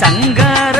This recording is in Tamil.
சங்கார